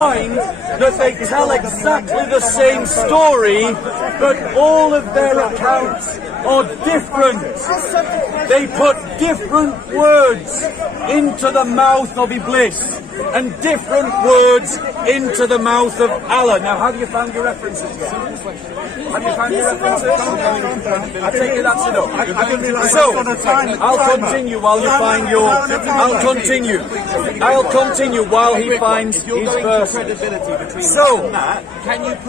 find that they tell exactly the same story, but all of their accounts are different. They put different words into the mouth of Iblis and different words into the mouth of Allah. Now, have you found your references yet? Have you found your references? I take it that's enough. So, I'll continue while you find your... I'll continue while he finds his verses. So,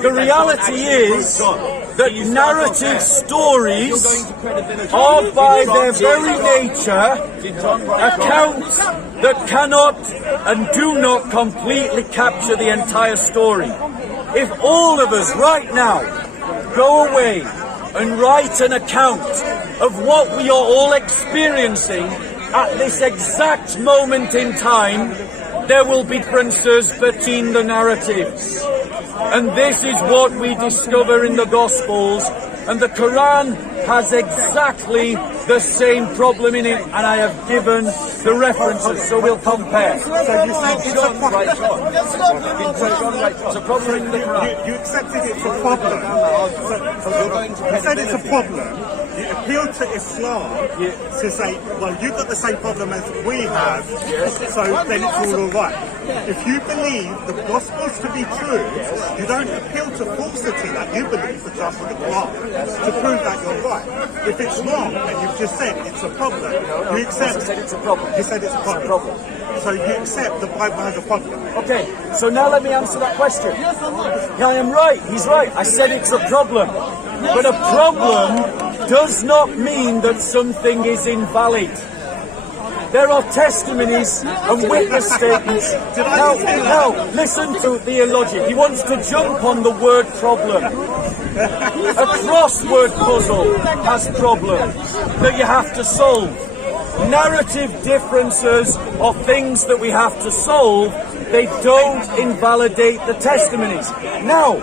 the reality is that narrative stories are by their very nature accounts that cannot and do not completely capture the entire story. If all of us right now go away and write an account of what we are all experiencing at this exact moment in time, there will be differences between the narratives. And this is what we discover in the Gospels, and the Quran has exactly the same problem in it, and I have given the references, so we'll compare. So you said it's a problem. It's a problem in the Quran. You accepted it's a problem. You said it's a problem. You appealed to Islam to say, well, you've got the same problem as we have, so then it's all alright. If you believe the Gospels to be true, you don't appeal to falsity that you believe, for example, the Quran, to prove that you're right. If it's wrong, and you've just said it's a problem, you accept... I said it's a problem. You said it's a problem. So you accept the Bible has a problem. Okay, so now let me answer that question. Yeah, I am right, he's right. I said it's a problem. But a problem does not mean that something is invalid. There are testimonies and witness statements. Now, listen to the illogic. He wants to jump on the word problem. A crossword puzzle has problems that you have to solve. Narrative differences are things that we have to solve. They don't invalidate the testimonies. Now,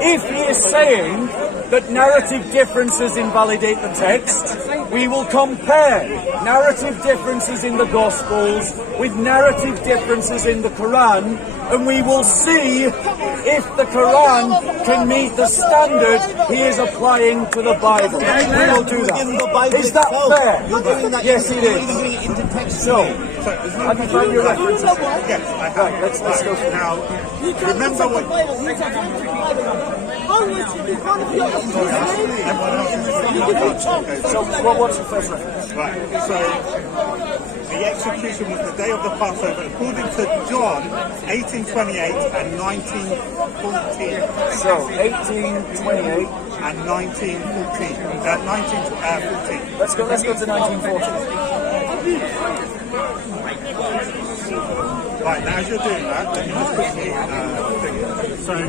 if he is saying that narrative differences invalidate the text, we will compare narrative differences in the Gospels with narrative differences in the Quran, and we will see if the Quran can meet the standard he is applying to the Bible. We will do that. Is that fair? Yes, it is. So, have you found your references? Yes, I have. Right, let's go through. Now, remember what... So, what's the first reference? Right, so the execution was the day of the Passover, according to John, 1828 and 1914. So, 1828 and 1914. 1914. Let's go to 1914. Right, now as you're doing that, let me just quickly so you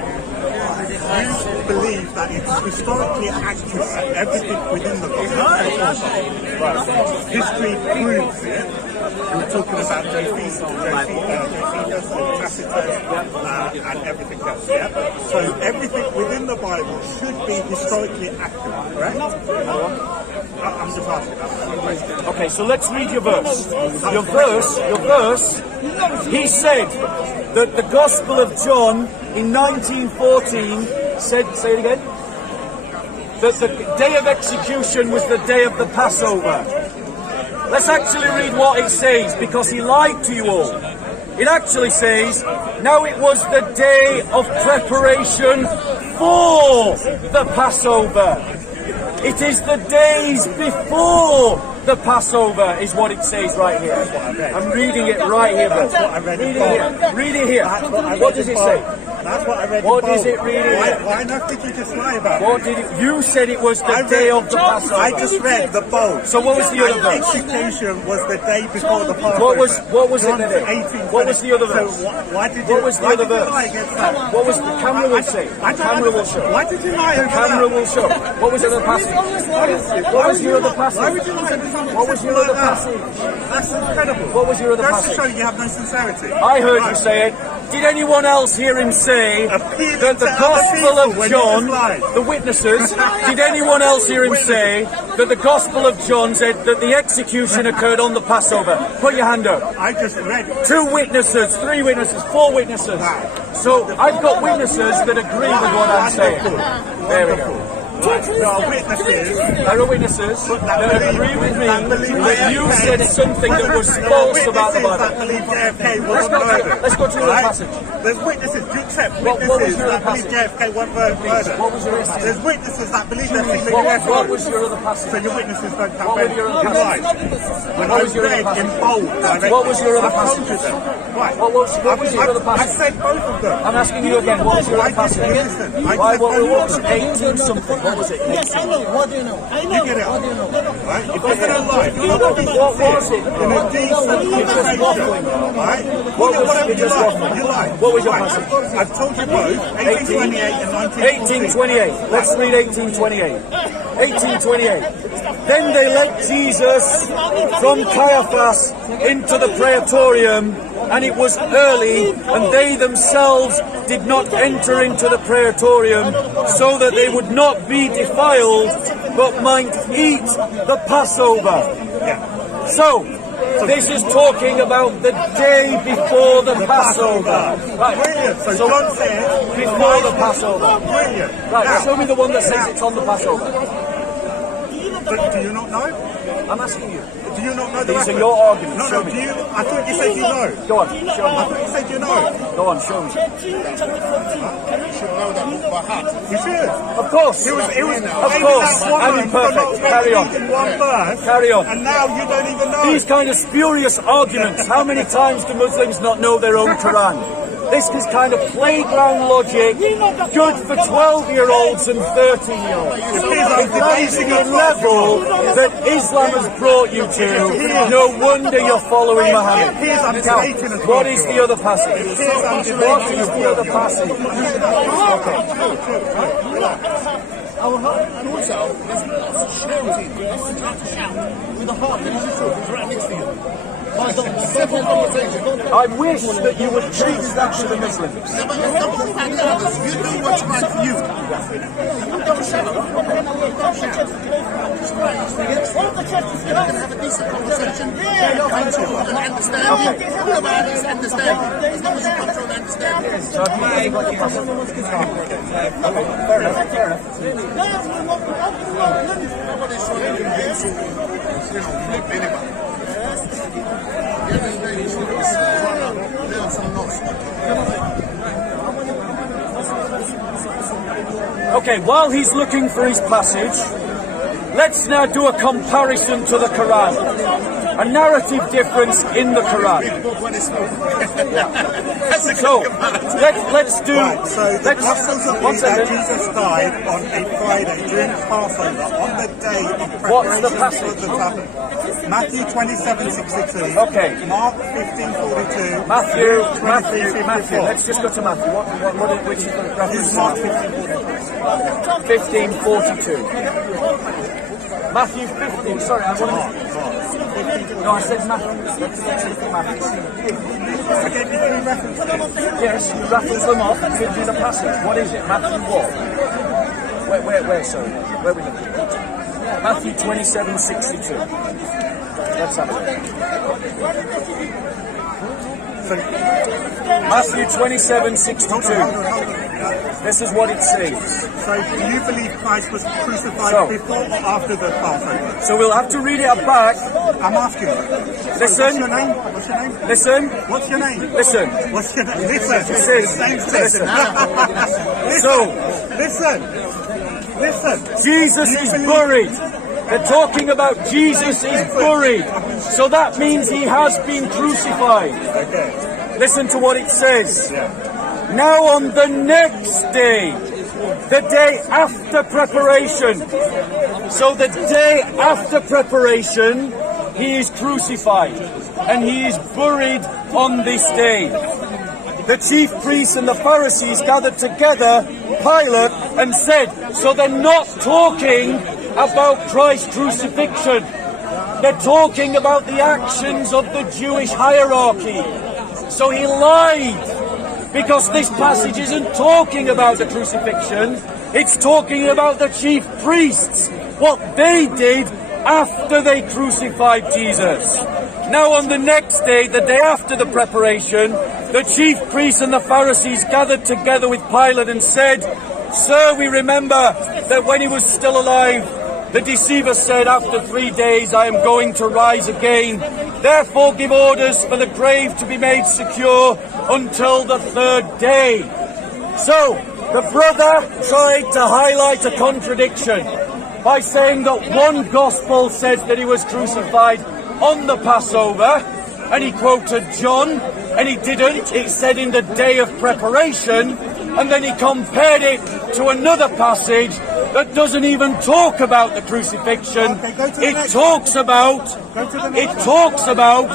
believe that it's historically accurate, everything within the Gospel. Right. History proves it. We were talking about Josephus, Tacitus, and everything else, yeah? So everything within the Bible should be historically accurate, correct? I'm just asking that question. Okay, so let's read your verse. Your verse, he said that the Gospel of John in 1914 say it again, that the day of execution was the day of the Passover. Let's actually read what it says, because he lied to you all. It actually says, now it was the day of preparation for the Passover. It is the days before the Passover is what it says right here. I'm reading it right here, bro. Read it here. What does it say? That's what I read. What is it reading here? Why not did you just lie about what did it? You said it was the day of the Passover. I just read the bold. So what was the other verse? Execution was the day before the Passover. What was it then? What was the other verse? So why did you? What was the other verse? Lie against that? What was the camera will say? The camera will show. Why did you lie? The camera will show. What was the other passage? What was your other passage? Why would you lie? What was your other passage? That's incredible. What was your other passage? That's to show you have no sincerity. I heard you say it. Did anyone else hear him say say Appealing that the to other Gospel people of when you John, just lied. the witnesses, did anyone else hear him say that the Gospel of John said that the execution occurred on the Passover? Put your hand up. I just read it. 2 witnesses, 3 witnesses, 4 witnesses. So I've got witnesses that agree with what I'm saying. There we go. There are witnesses. There are witnesses that agree with me that you said something that was false about the Bible. That believe JFK was murdered. Let's go to another passage. There's witnesses. Do you accept What was witnesses your that believe passage? JFK was murdered? What was your passage? There's witnesses that believe they've seen the What UFO. was your other passage? So your witnesses don't have What were your other You're passages? right. When What I was your other read in passage? bold, directly, What was your other I told passage? you them. Right. What was your other I passage? said both of them. I'm asking you again, what was your other passage? Why, what was it? 18 something? What was it? Yes, I know. What do you know? I know. You get it. What do you know? Right? If you're going to lie, you're not going to What was it? in a decent conversation. Right? What was Whatever it? you Just like. waffling. You like. What was your Right. passage? I've told you both. 1828 and 1828. Let's read 1828. 1828. Then they let Jesus from Caiaphas into the praetorium, and it was early, and they themselves did not enter into the praetorium, so that they would not be defiled, but might eat the Passover. So, this is talking about the day before the Passover. Right. Brilliant. So John said Before the Passover. Brilliant. Right, Now, show me the one that says it's on the Passover. but do you not know? I'm asking you. Do you not know the These are reference? your arguments. No, Show no, me. do you? I thought you said you know. Go on, show I me. thought you said you know. Go on, show me. You should. Of course. It was Of maybe course. that one I'm line for not imperfect. Carry on. reading one verse, Carry on. and now you don't even know. These kind of spurious arguments. How many times do Muslims not know their own Quran? This is kind of playground logic, good for 12-year-olds and 13-year-olds. If that is the level that Islam has brought you to, no wonder you're following Muhammad. Now, what is the other passage? What is the other passage? Okay. Our heart and also shouting. With the heart, and it's right next to you. I wish that you would preach that to the Muslims. You do what's right for you. Don't shout. Don't shout. All the churches You can have a decent conversation. Come to an understanding. All about is understanding. As long as you come to an understanding. So have you got your passage? Okay, fair enough, fair enough. Nobody's trying to convince you, flip anybody. The other day you should have learned some knowledge. Okay, while he's looking for his passage, let's now do a comparison to the Quran. A narrative difference in the Quran. So, let's do... Right, so the let's, Gospels one believe that second. Jesus died on a Friday during Passover, on the day of What's the preparation for passage? the Sabbath. Matthew 27:62. Okay. Mark 15:42. Matthew, 23:54. let's just go to Matthew. Which This reference? is Mark 15:42. 1542. Matthew 15, sorry, I wanted No, I said Matthew. Let's say Matthew. I gave you 3 references. Yes, you rattled them off and give me the passage. What is it? Matthew what? Where, sorry? Where are we looking? Matthew 27:62. Let's have it. Matthew 27:62. This is what it says. So do you believe Christ was crucified So- before or after the Passover? So we'll have to read it back. I'm asking you. Listen. What's your name? What's your name? Listen. What's your name? Listen. What's your name? Listen. It says- Same listen. So, Listen. Jesus is buried. They're talking about Jesus is buried. So that means he has been crucified. Okay. Listen to what it says. Now on the next day, the day after preparation. So the day after preparation, he is crucified. And he is buried on this day. The chief priests and the Pharisees gathered together Pilate and said, so they're not talking about Christ's crucifixion. They're talking about the actions of the Jewish hierarchy. So he lied Because this passage isn't talking about the crucifixion, it's talking about the chief priests, what they did after they crucified Jesus. Now on the next day, the day after the preparation, the chief priests and the Pharisees gathered together with Pilate and said, "Sir, we remember that when he was still alive, the deceiver said, 'After 3 days I am going to rise again. Therefore give orders for the grave to be made secure until the 3rd day.'" So, the brother tried to highlight a contradiction by saying that one gospel says that he was crucified on the Passover, and he quoted John, and he didn't. It said in the day of preparation, and then he compared it to another passage that doesn't even talk about the crucifixion. Okay, go to the It next talks about Go to the next it talks about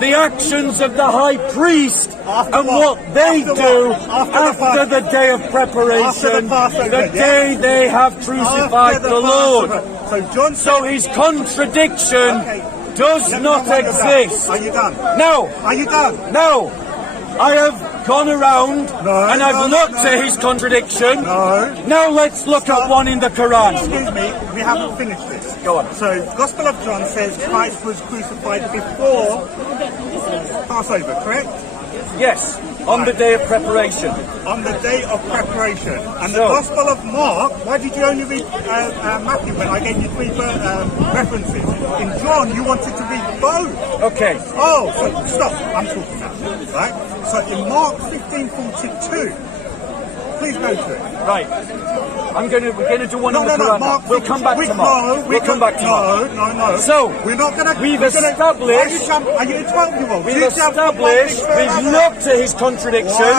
the actions of the high priest After and what? what they After do what? after the day of After preparation, the Passover, the yeah? day they have crucified After the Lord. Passover. So John So his contradiction Okay. does Let me not know when you're done. exist. Are you done? No, Are you done? no. I have gone around and I've looked at his contradiction. No. Now let's look at one in the Quran. Excuse me, we haven't finished this. Go on. So, Gospel of John says Christ was crucified before Passover, correct? Yes, on the day of preparation. On the day of preparation. And the So- Gospel of Mark, why did you only read Matthew when I gave you 3 references? In John, you wanted to read both. Okay, Oh, so stop. I'm talking now. Right? So in Mark 15:42, please go to it. right. We're gonna do one No, in the no, no, Quran. Mark. We'll come back to Mark. We'll come back to Mark. No. So, we're not gonna. we've we're gonna- established- Are you, are you a 12-year-old? We've established, we've looked at his contradiction.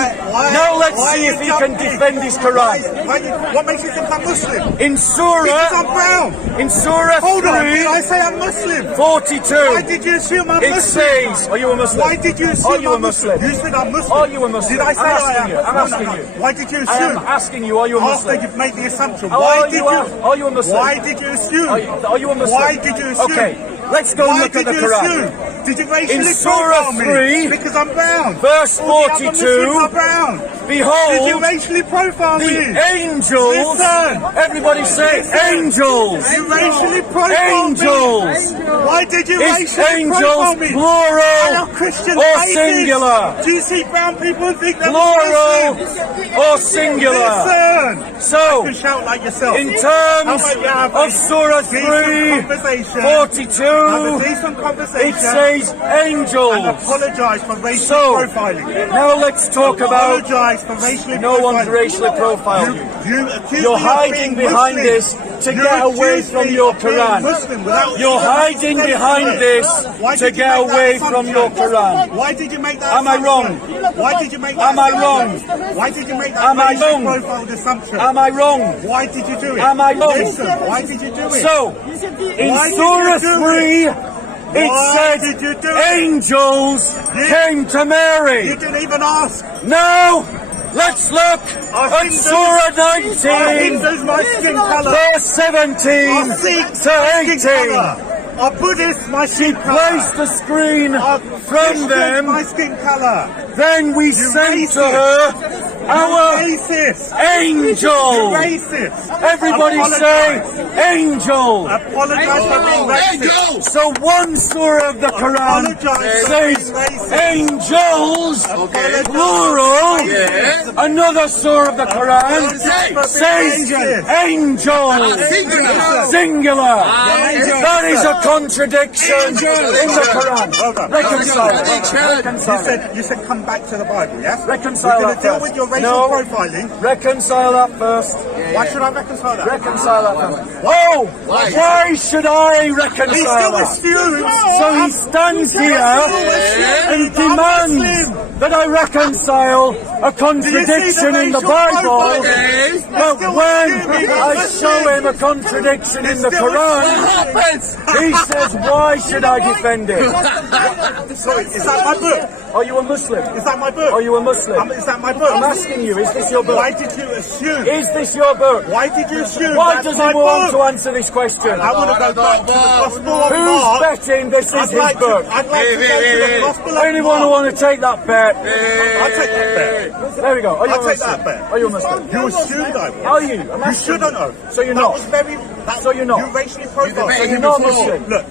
Now let's see if he can defend his Quran. What makes you think I'm Muslim? In Because I'm Surah, brown. in Surah Hold on, 3, did I say I'm Muslim? 42, Why did you assume I'm it Muslim? says, are you a Muslim? Why did you assume Are you a I'm Muslim? Muslim? You said I'm Muslim. Are you a Muslim? Did I say I'm I asking am? you. I'm No, asking no. you. Why did you I am assume? asking you, are you a After Muslim? you've made the assumption, Are why you did are you a Muslim? Why did you assume? Are you a Muslim? Why did you assume? Okay, let's go Why look at did the you Quran. assume? Did you racially In Surah profile me? 3, Because I'm brown. Verse All the other 42, Muslims are brown. Did you behold, racially profile me? the angels, Listen. everybody say angels, You racially profiled angels. me. Why did you Is racially profile angels me? I plural have Christian or faces. singular? Do you see brown people and think they're Plural Muslims? or singular? Listen. So, You shout like yourself. in How terms about you have of a Surah decent 3, conversation? 42, Have a decent conversation. it says and angels. apologise for racially So, profiling. now let's talk about Apologise for racially no profiling. one's racially profiled you. You accuse You're me of hiding being behind Muslim. this to You get away accuse from me your of being Quran. Muslim without- You're hiding behind this Why to did you get make that away from your assumption? Quran. Why did you make that Am I assumption? wrong? Why did you make that Am I assumption? wrong? Why did you make that Am I racially wrong? profiled assumption? Am I wrong? Why did you do it? Am I wrong? Listen, why did you do it? So, in Why did Surah you do 3, it Why said did you do it? angels You- came to Mary. You didn't even ask. Now, let's look at Hindus- Surah Are 19, Hindus my skin colour? verse 17 Are Sikhs to my skin 18. colour? Are Buddhists my skin colour? Place the screen Are from Christians them. my skin colour? Then we sent to her our Racist. angel. Racist. Everybody say angel. Apologise for being racist. So one surah of the Quran Apologise for says being racist. angels, Okay. plural. Yes. Another surah of the Quran says angels, singular. That is a contradiction in the Quran. Reconcile. You said come back to the Bible, yes? Reconcile We're going that to deal first. with your racial No. profiling. Reconcile that first. Why should I reconcile that? Reconcile that first. Oh, why should I He reconcile still that? assumes. So he stands here and demands that I reconcile a contradiction in the Bible. But when I show him a contradiction in the Quran, he says, why should I defend it? Sorry, is that my book? Are you a Muslim? Is that my book? Are you a Muslim? Is that my book? I'm asking you, is this your book? Why did you assume? Is this your book? Why did you assume? Why that's does my he want book? to answer this question? I want to go back to the Gospel of Who's Mark. betting this is his I'd book? like to go to the Gospel of Anyone who Mark. want to take that bet? I'll take that bet. There we go. Are you I'll a take Muslim? that bet. Are you a Muslim? You assumed I was. Are you? I'm You asking shouldn't have. So you're That not. was very. So you're not. You racially profiled. So you're not Muslim. Look.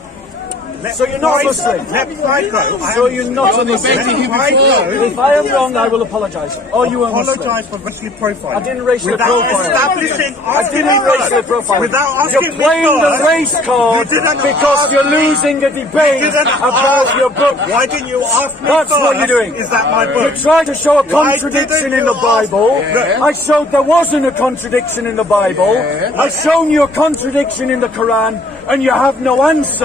Let So you're not pride- Muslim. Let pride go. So you're not a Muslim. Let pride go. If I am wrong, I will apologise. Are you a Muslim? Apologise for racially profiling. I didn't racially Without profile. establishing, I asking didn't me racially first. profile. Without asking You're me playing the first, race card you didn't because ask you're me. losing a debate You didn't about ask- your book. Why didn't you ask me That's first? what you're doing. Is that my You book? tried to show a Why contradiction didn't in the you ask- Bible. Yeah. I showed there wasn't a contradiction in the Bible. I've shown you a contradiction in the Quran, and you have no answer,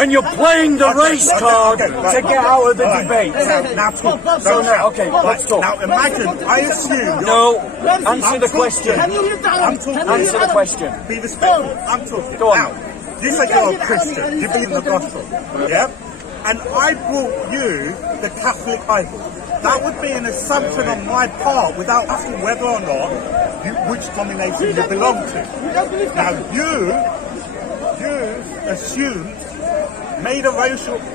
and you're playing the race card to get out of the All right. debate. Now talk. So now, okay, let's talk. Now imagine, I assume. No, answer I'm the talking. question. I'm talking. Answer the question. Be respectful. I'm talking. Go on. Now, you say you're a Christian. You believe in the gospel. Yeah? And I brought you the Catholic Bible. That would be an assumption on my part without asking whether or not which denomination you belong to. Now you assumed, made a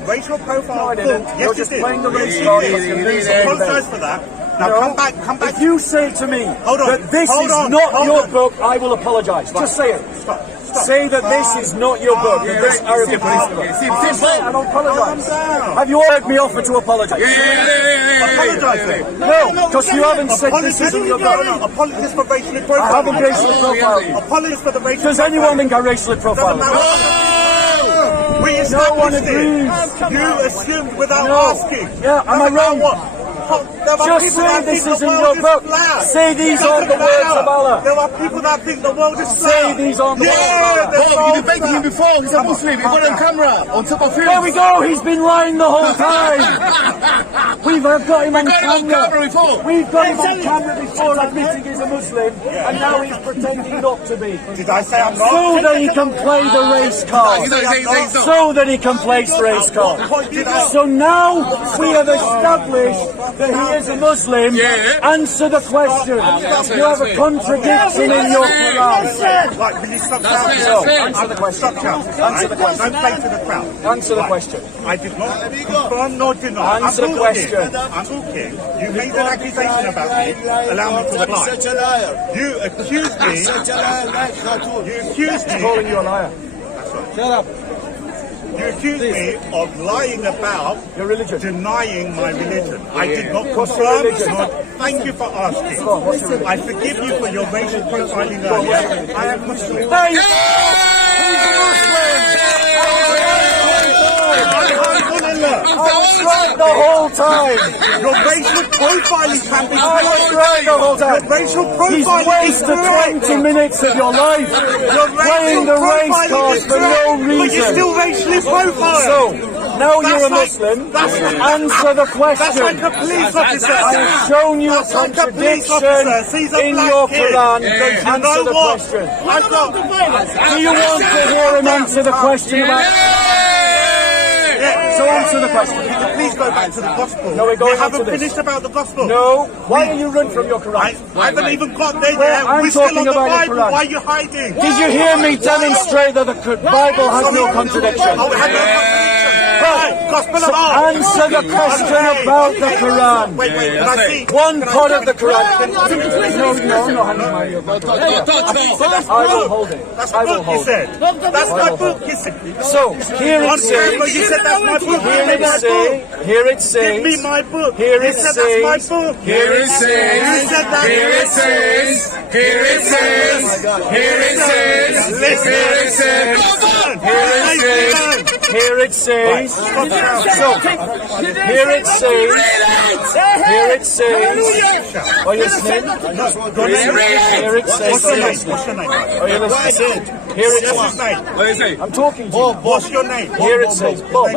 racial profile. No, I didn't. Yes, You're you just did. playing the Yes, race you card. did. You're losing the Apologise debate. for that. Now No. come back. If you say to me Hold on, that this hold is on, not hold your on. book, I will apologise. Just say it. Stop. Say that this is not your book, that this Arabic is the book. Just say it, I don't apologise. Have you heard me offer to apologise? Apologise then. No, because you haven't said this isn't your book. No, apologies for racially profiling. I haven't racially profiled. Apologies for the racial Does anyone think I racially profiled? We one established agrees. it. You assumed without No. asking. Yeah, am I wrong? Just say this isn't your book. Say these aren't the words of Allah. There are people that think the world is flat. Say these aren't the words of Allah. Bob, you debated him before. He's a Muslim. He got on camera, on top of him. There we go. He's been lying the whole time. We've got him on got him on camera. camera before. We've got him on camera before admitting he's a Muslim, and now he's pretending not to be. Did I say I'm not? So that he can play the race card. He's not. So that he can play the race card. So now we have established that he is a Muslim. Answer the question. You have a contradiction in your Quran. Like, will you stop That's shouting? it, No, that's it. answer the question. Answer the question. Don't play to the crowd. Answer the Right. question. I did not confirm nor deny. Answer the I'm question. talking. I'm talking. You made an accusation about me. Allow me to reply. You accused me. You accused me. Calling you a liar. Shut up. You accused me of lying about Your religion. denying my religion. I did not What's your confirm. religion? Nor, thank you for asking. Go on, what's your religion? I forgive you for your racial profiling earlier. I am Muslim. Hey! He's a Alhamdulillah. I was right the whole time. Your racial profiling can be I was right the whole time. Your racial He's profiling is wasted correct. 20 minutes of your life Your playing the race profiling card is for no correct, But you're reason. still racially profiled. So, now you're a That's like- Muslim. that's- Answer the That's like question. a police officer. I have shown you a That's like a police contradiction officer sees a in black your kid. Quran. Goes, you Answer know the what? question. I've got. Do you want to hear him answer the question about... So answer the question. Please go back to the gospel. No, we're going we haven't on to this. finished about the gospel. No. Why are you run from your Quran? I haven't even got there Well, yet. I'm We're still talking on the about the Bible. Quran. Why are you hiding? Did you hear me demonstrate that the Bible has no contradiction? Oh, we had no contradiction. Right, gospel So of all. answer the question about the Quran. Wait, can I see? One part of the Quran. No, I'm not handing my Quran. I will hold it. That's I the will book you hold it. said. That's my book you said. So here On it camera you says. said that's my book. Here Give me it my says. book. Here it Give me says. my book. Here You it said that's my says. book. Here it You says, said that. here it says, here it says, here it says, Listen. here it says. Here it says. So here it says. Here it says. Are you listening? Here it says. What's Are your you name? listening? What's your name? Are you listening? Here it What's his says. name? What do you say? I'm talking to you. What's your name? Here it says. Bob.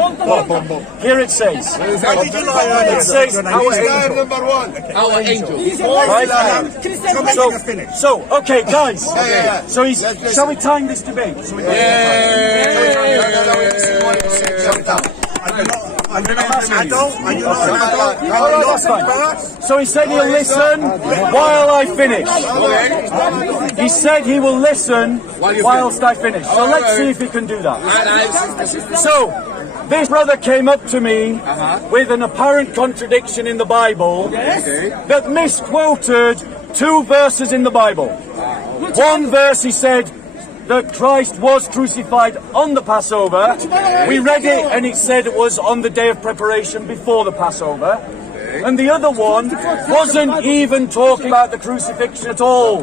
Here it says. Why did you lie earlier? It says Your name our is- angel. Number one. Our angel. Right? Tell me So, to finish. so okay, guys. yeah. So he's. Shall we time this debate? So we can I Are you not an adult? Are you not an adult? All right, Are you that's not fine. first? So he said he'll listen while I finish. He said he will listen whilst I finish. So let's see if he can do that. So, this brother came up to me with an apparent contradiction in the Bible that misquoted 2 verses in the Bible. One verse he said that Christ was crucified on the Passover. We read it and it said it was on the day of preparation before the Passover. And the other one wasn't even talking about the crucifixion at all.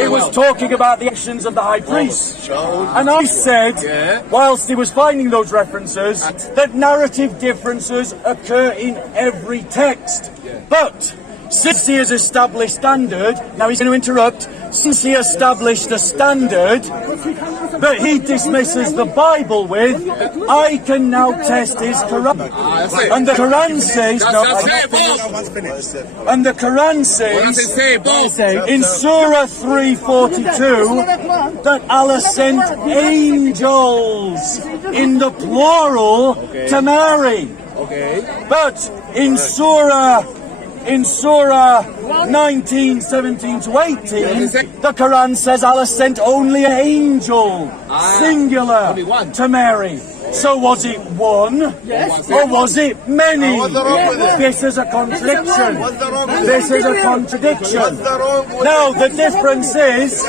It was talking about the actions of the high priest. And I said, whilst he was finding those references, that narrative differences occur in every text. But since he has established standard, now he's going to interrupt, since he established a standard that he dismisses the Bible with, I can now test his Quran. And the Quran says, and the Quran says in Surah 342 that Allah sent angels in the plural to marry. But in Surah 19, 17 to 18, the Quran says Allah sent only an angel, singular, to Mary. So was it one, or was it many? This is a contradiction. This is a contradiction. Now, the difference is,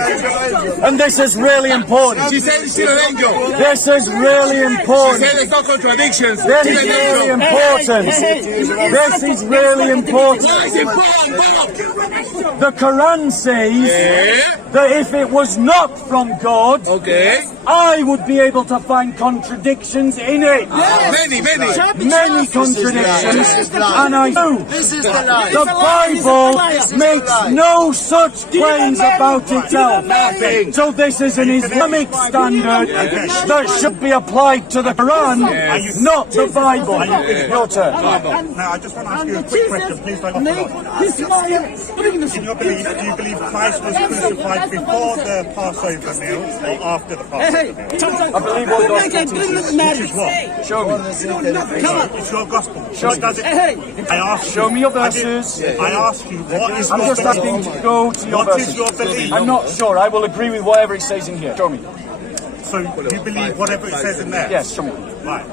and this is really important. She said she's an angel. This is really important. She said there's no contradictions. This is really important. This is really important. The Quran says that if it was not from God, I would be able to find contradictions in it. Many contradictions, and I do. The Bible makes no such claims about itself. So this is an Islamic standard that should be applied to the Quran, not the Bible. Your turn. Now, I just want to ask you a quick question. Please don't interrupt. In your belief, do you believe Christ was crucified before the Passover meal or after the Passover meal? I believe what gospel teaches. Which is what? Show me. It's your gospel. I asked Show me your verses. I ask you, what is I'm your just asking to go to your What is verses. your belief? I'm not sure. I will agree with whatever it says in here. Show me. So you believe whatever it says in there? Yes, show me. Right.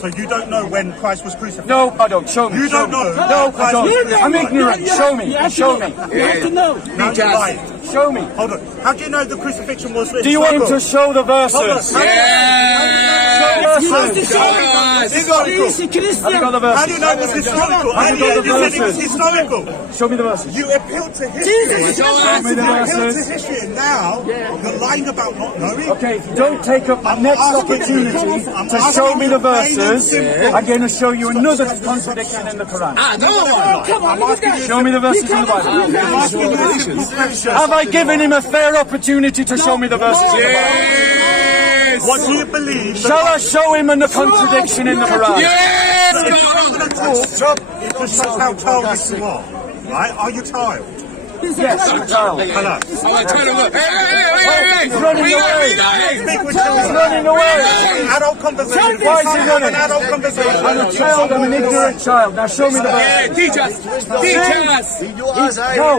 So you don't know when Christ was crucified? No, I don't. Show me. You Show don't me. know? No, I don't. I'm ignorant. Show me. Show me. You have to know. No, you're lying. Show me. Hold on. How do you know the crucifixion was written? Do you want him to show the verses? Hold on. Have you got the How verses? do you know it was historical? Have you got the You said it was verses? historical. Show me the verses. You appealed to history. Show me the You appealed to verses. history, and now you're lying about not knowing. Okay, if you don't take up the next opportunity to show me the verses, I'm going to show you another contradiction in the Quran. Come on, Show me the verses in the Bible. Have I given him a fair opportunity to show me the verses in the Bible? What do you believe? Shall I show him a contradiction in the Quran? It just shows how childish you are. Right? Are you child? Yes, I'm a child. Hello. He's running away. Speak with He's children. running away. Adult conversation. Why is he running? An adult conversation. I'm a child, I'm an ignorant child. Now show me the verses. Teach us. No.